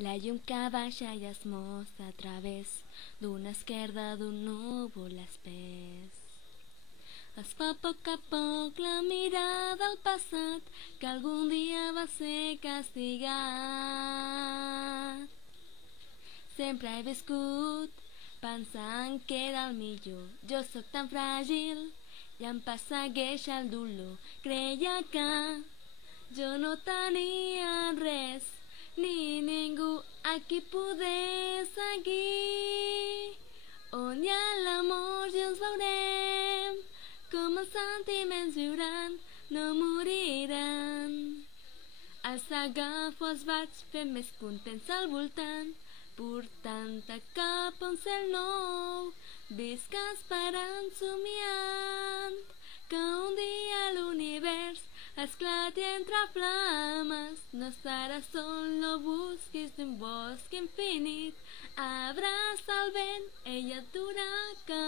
La llum que baixa i es mostra a través d'una esquerda d'un núvol espès. Es fa a poc la mirada al passat que algun dia va ser castigat. Sempre he viscut pensant que era el millor. Jo sóc tan fràgil i em persegueix el dolor. Creia que jo no tenia res ni ningú a qui poder seguir. On hi ha l'amor i ens veurem, com els sentiments viuran, no moriran. Els agafo, els vaig fer més contents al voltant, portant-te cap a un cel nou. Visc esperant, somiant, que un dia l'univers esclati entre flames. No estaràs sol, no busquis d'un bosc infinit. Abraça el vent, ell et durà camí.